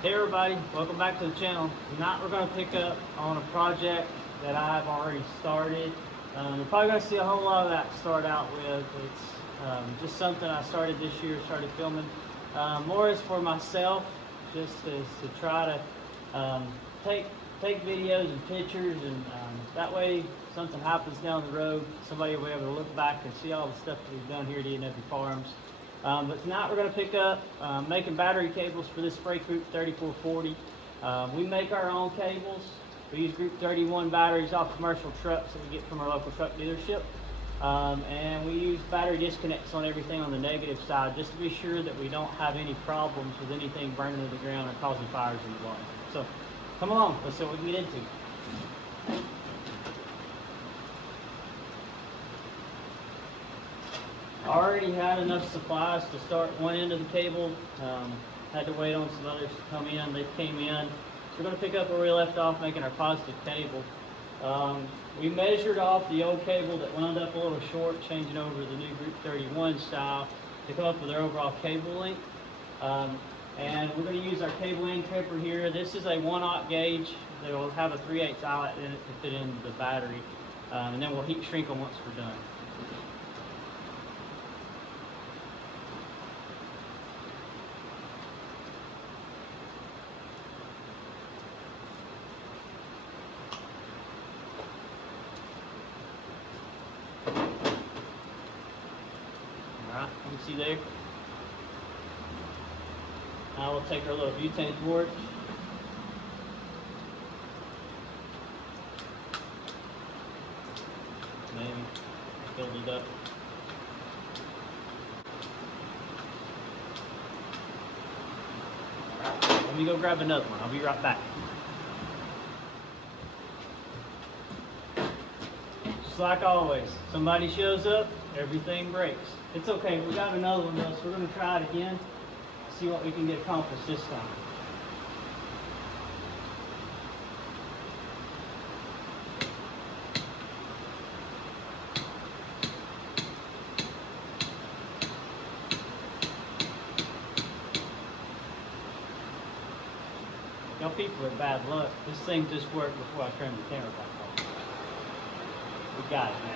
Hey everybody, welcome back to the channel. Tonight we're going to pick up on a project that I've already started. You're probably going to see a whole lot of that to start out with. It's just something I started this year, started filming. More is for myself, just as to try to take videos and pictures, and that way something happens down the road, somebody will be able to look back and see all the stuff that we've done here at ENW Farms. But tonight we're going to pick up making battery cables for this Spra-Coupe 3440. We make our own cables. We use Group 31 batteries off commercial trucks that we get from our local truck dealership. And we use battery disconnects on everything on the negative side, just to be sure that we don't have any problems with anything burning to the ground or causing fires in the water. So come along, let's see what we get into. I already had enough supplies to start one end of the cable. Had to wait on some others to come in. They came in. So we're going to pick up where we left off, making our positive cable. We measured off the old cable that wound up a little short, changing over to the new Group 31 style to come up with our overall cable length. And we're going to use our cable end clipper here. This is a 1/0 gauge that will have a 3/8 eyelet in it to fit into the battery. And then we'll heat shrink them once we're done. Alright, you can see there. Now we'll take our little butane torch. Then build it up. Let me go grab another one. I'll be right back. Just like always, somebody shows up, everything breaks. It's okay, we got another one though, so we're going to try it again, see what we can get accomplished this time. Y'all people are bad luck. This thing just worked before I turned the camera back on. We got it now.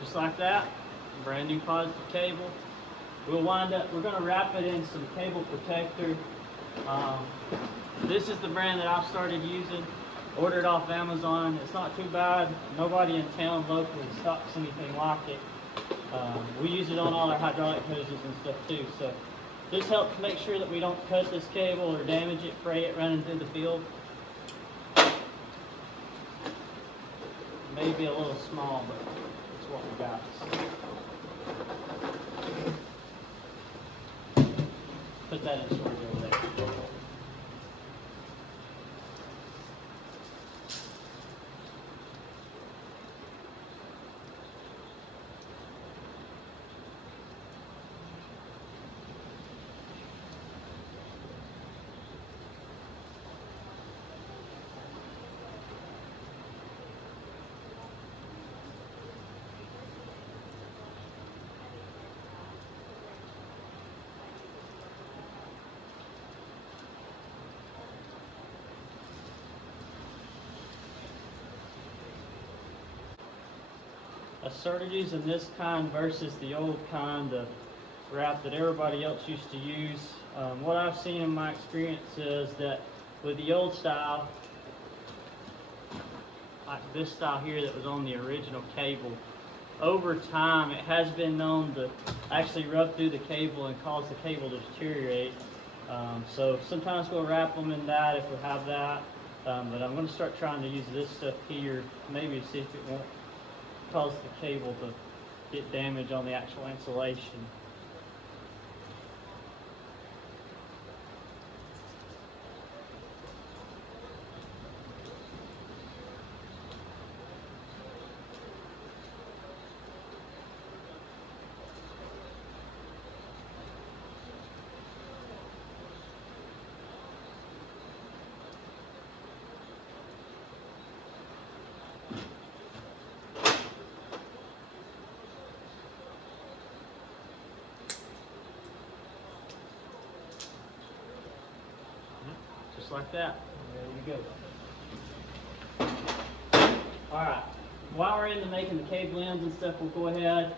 Just like that, brand new positive cable. We're going to wrap it in some cable protector. This is the brand that I've started using. Ordered off Amazon. It's not too bad. Nobody in town locally stocks anything like it. We use it on all our hydraulic hoses and stuff too. So this helps make sure that we don't cut this cable or damage it, fray it running through the field. Maybe a little small, but it's what we got. Put that in storage over there. I started using this kind versus the old kind of wrap that everybody else used to use. What I've seen in my experience is that with the old style, like this style here that was on the original cable, over time it has been known to actually rub through the cable and cause the cable to deteriorate. So sometimes we'll wrap them in that if we have that. But I'm going to start trying to use this stuff here, maybe to see if it won't cause the cable to get damage on the actual insulation. Just like that. There you go. Alright, while we're into making the cable ends and stuff, we'll go ahead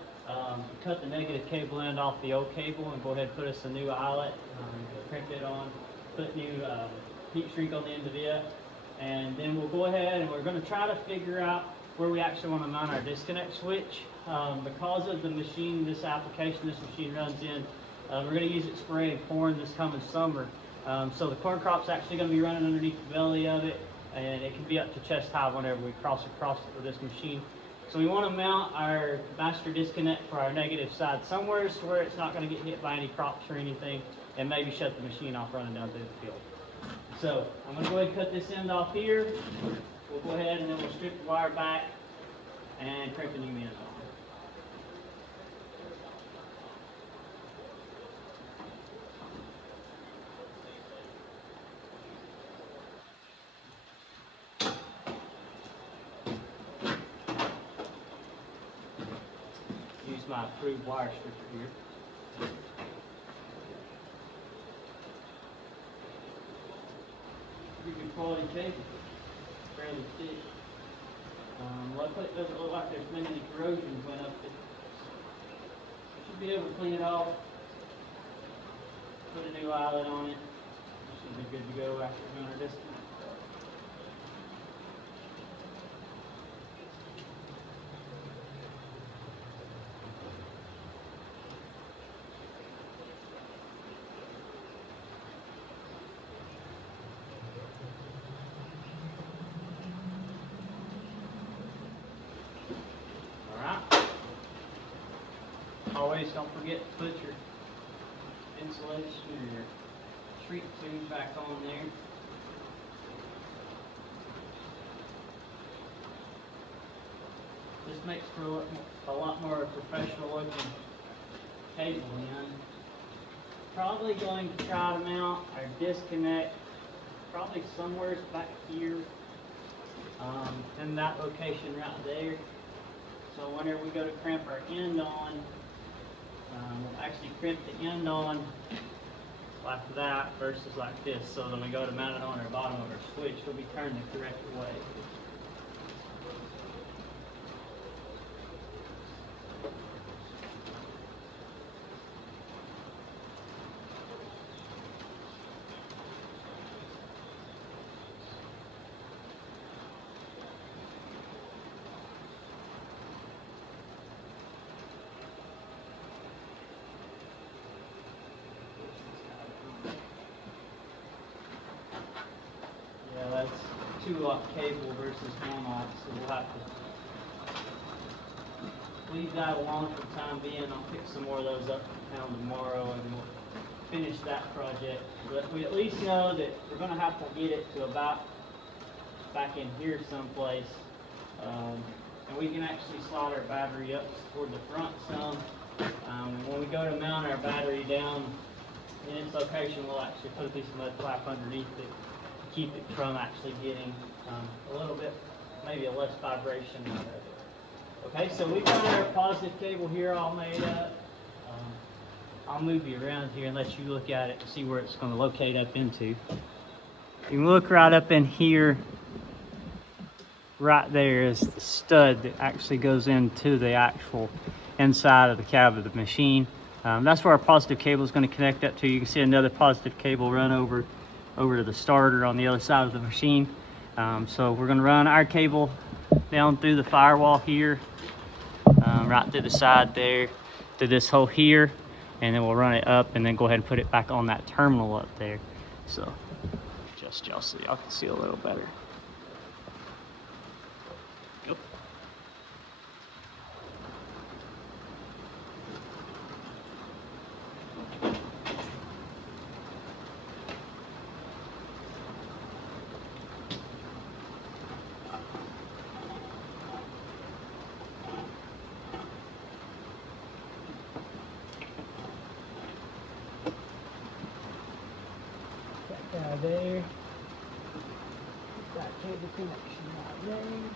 cut the negative cable end off the old cable and go ahead and put us a new eyelet, crimp it on, put new heat shrink on the end of it, and then we'll go ahead and we're going to try to figure out where we actually want to mount our disconnect switch. Because of the machine, this application this machine runs in, we're going to use it spraying corn this coming summer. So the corn crop's actually going to be running underneath the belly of it, and it can be up to chest high whenever we cross across it with this machine. So we want to mount our master disconnect for our negative side somewhere so where it's not going to get hit by any crops or anything, and maybe shut the machine off running down through the field. So I'm going to go ahead and cut this end off here. We'll go ahead and then we'll strip the wire back and crimp the new end on. Use my approved wire stripper here. Pretty good quality cable, fairly thick. Luckily it doesn't look like there's been any corrosion went up it. Should be able to clean it off, put a new eyelet on it. Should be good to go after doing our disconnect. Always don't forget to put your insulation or your shrink tube back on there. This makes for a lot more professional looking cable end. Probably going to try to mount our disconnect probably somewhere back here in that location right there. So whenever we go to crimp our end on, we'll actually crimp the end on like that versus like this. So when we go to mount it on our bottom of our switch, it'll be turned the correct way. That's 2-aught cable versus 1-aught, so we'll have to leave that alone for the time being. I'll pick some more of those up from town tomorrow and we'll finish that project. But we at least know that we're going to have to get it to about back in here someplace. And we can actually slide our battery up toward the front some. And when we go to mount our battery down in its location, we'll actually put a piece of mud flap underneath it. Keep it from actually getting a little bit, maybe a less vibration out of it. Okay, so we've got our positive cable here all made up. I'll move you around here and let you look at it to see where it's going to locate up into. You can look right up in here. Right there is the stud that actually goes into the actual inside of the cab of the machine. That's where our positive cable is going to connect up to. You can see another positive cable run over to the starter on the other side of the machine. So we're going to run our cable down through the firewall here, right through the side there, to this hole here, and then we'll run it up and then go ahead and put it back on that terminal up there. So just y'all so y'all can see a little better. Go. right there. That cable connection right there.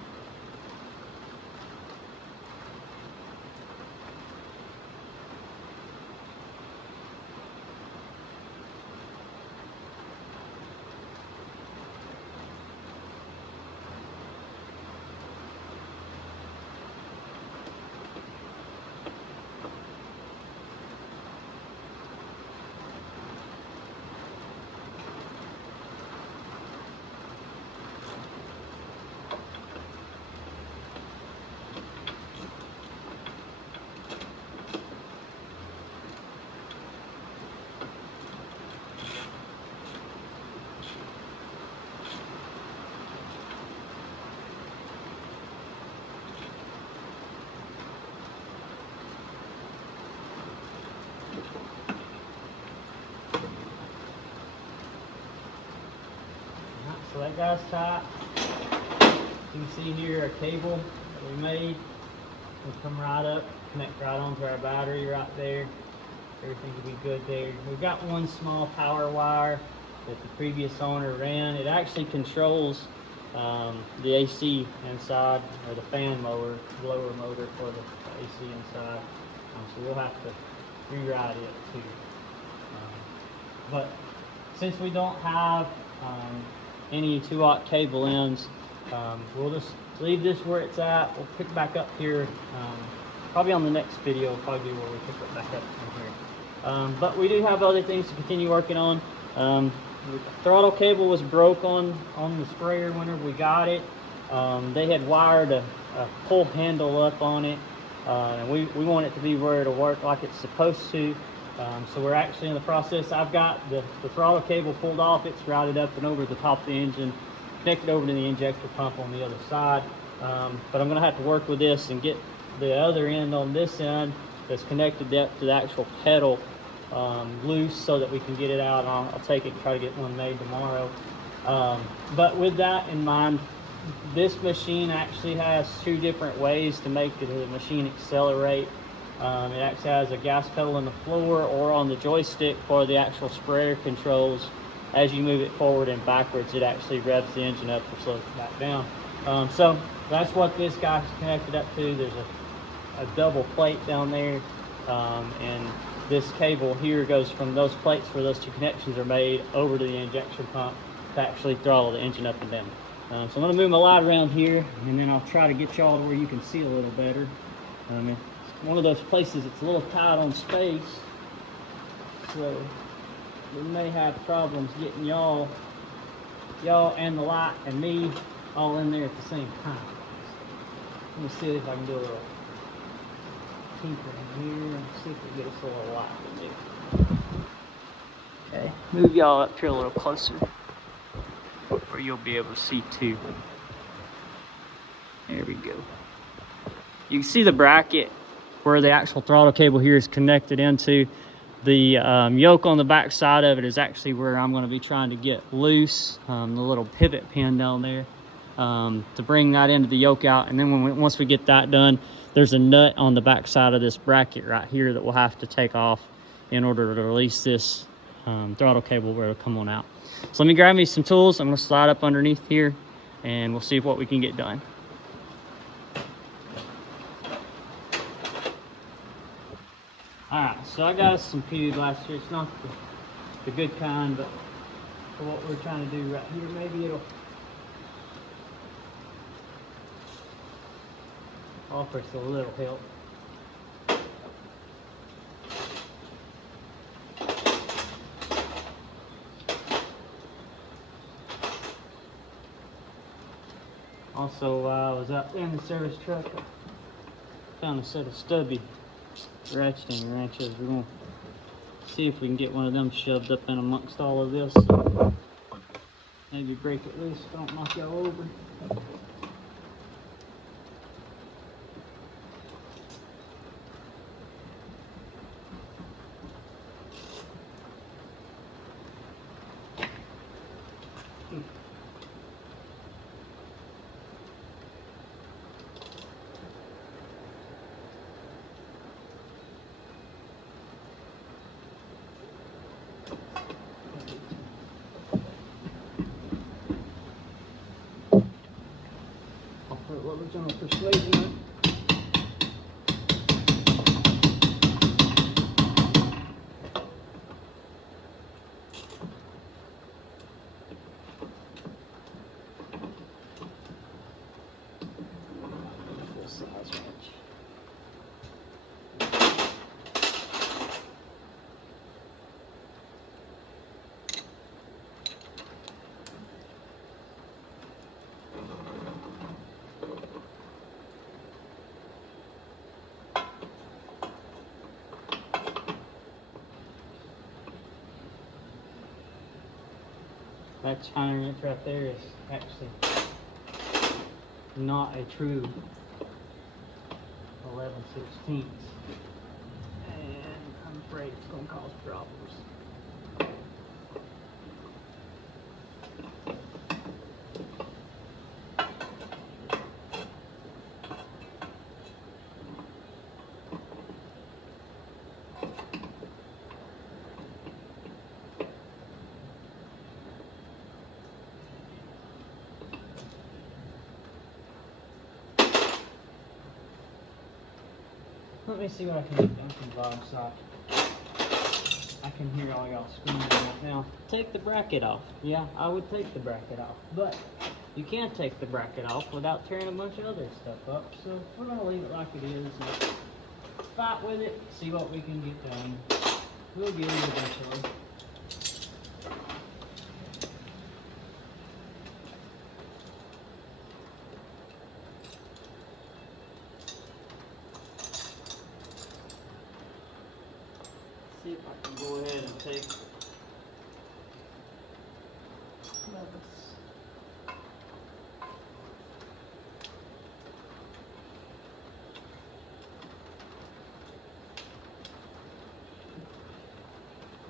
So that guy's tight. You can see here a cable that we made. Will come right up, connect right onto our battery right there. Everything will be good there. We've got one small power wire that the previous owner ran. It actually controls the AC inside, or the fan motor, blower motor for the AC inside. So we'll have to rewrite it too. But since we don't have any 2-aught cable ends, we'll just leave this where it's at. We'll pick back up here, probably on the next video, probably where we pick it back up from here. But we do have other things to continue working on. The throttle cable was broke on the sprayer whenever we got it. They had wired a pull handle up on it, and we want it to be where it'll work like it's supposed to. So we're actually in the process. I've got the throttle cable pulled off. It's routed up and over the top of the engine, connected over to the injector pump on the other side. But I'm going to have to work with this and get the other end on this end that's connected up to the actual pedal loose so that we can get it out. I'll take it and try to get one made tomorrow. But with that in mind, this machine actually has 2 different ways to make the machine accelerate. It actually has a gas pedal on the floor or on the joystick for the actual sprayer controls. As you move it forward and backwards, it actually revs the engine up or slows it back down. So that's what this guy's connected up to. There's a double plate down there, and this cable here goes from those plates where those 2 connections are made over to the injection pump to actually throttle the engine up and down. So I'm going to move my light around here, and then I'll try to get y'all to where you can see a little better. It's one of those places it's a little tight on space, so we may have problems getting y'all and the light and me all in there at the same time. Let me see if I can do a little tinkering here and see if we get us a little light in there. Okay, move y'all up here a little closer where you'll be able to see too. There we go. You can see the bracket where the actual throttle cable here is connected into. The yoke on the back side of it is actually where I'm going to be trying to get loose the little pivot pin down there to bring that into the yoke out. And then once we get that done, there's a nut on the back side of this bracket right here that we'll have to take off in order to release this throttle cable where it'll come on out. So let me grab me some tools. I'm going to slide up underneath here and we'll see what we can get done. Alright, so I got us some PU glass here. It's not the good kind, but for what we're trying to do right here, maybe it'll offer us a little help. Also, while I was out there in the service truck, I found a set of stubby ratcheting wrenches. We're going to see if we can get one of them shoved up in amongst all of this. Maybe break it loose so I don't knock y'all over. on a persuasion hook. Full size wrench. That China wrench right there is actually not a true 11/16. And I'm afraid it's going to cause problems. Let me see what I can get done from the bottom side. I can hear all y'all screaming right now. Take the bracket off. Yeah, I would take the bracket off. But you can't take the bracket off without tearing a bunch of other stuff up. So we're going to leave it like it is and fight with it, see what we can get done. We'll get it eventually. See if I can go ahead and take this.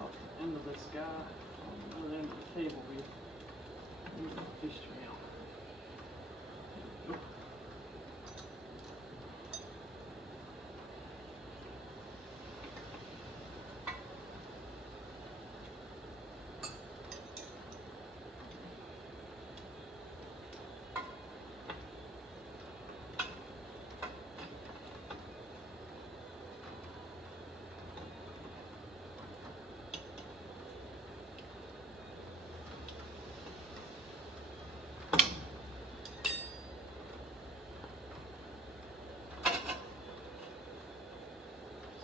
Off the end of this guy, on the other end of the table, we use the fish trail.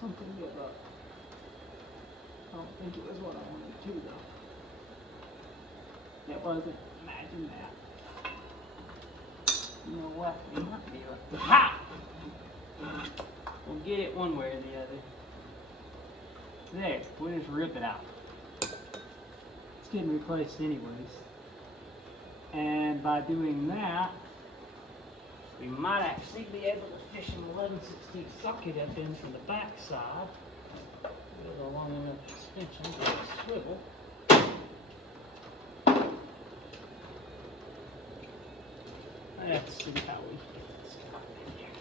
Something give up. I don't think it was what I wanted to though. It wasn't. Imagine that. You know what? It might be like, ha! We'll get it one way or the other. There, we'll just rip it out. It's getting replaced anyways. And by doing that, we might actually be able to fish an 11/16 socket up in from the back side with a long enough extension for a swivel. Let's see how we get this guy in here.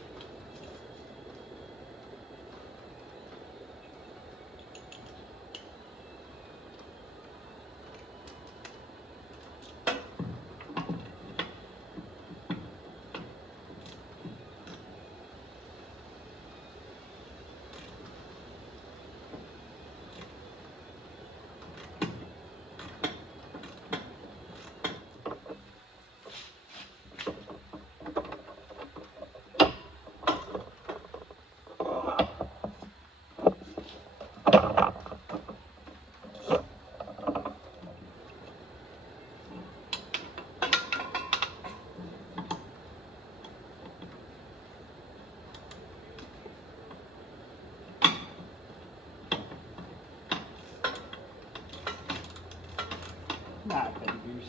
Not figures.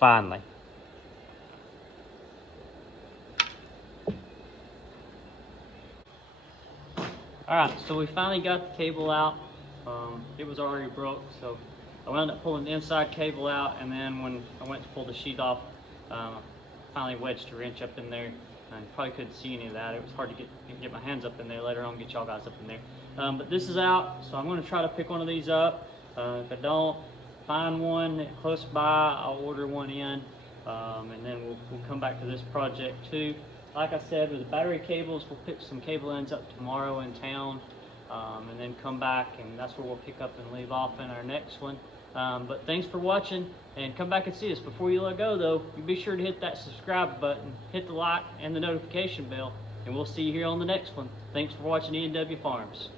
Finally. Alright, so we finally got the cable out. It was already broke, so I wound up pulling the inside cable out, and then when I went to pull the sheet off, finally wedged a wrench up in there. I probably couldn't see any of that. It was hard to get my hands up in there. Later on, get y'all guys up in there. But this is out, so I'm going to try to pick one of these up. If I don't find one close by, I'll order one in, and then we'll come back to this project too. Like I said, with the battery cables, we'll pick some cable ends up tomorrow in town, and then come back, and that's where we'll pick up and leave off in our next one. But thanks for watching, and come back and see us. Before you let go though, you be sure to hit that subscribe button, hit the like and the notification bell, and we'll see you here on the next one. Thanks for watching E&W Farms.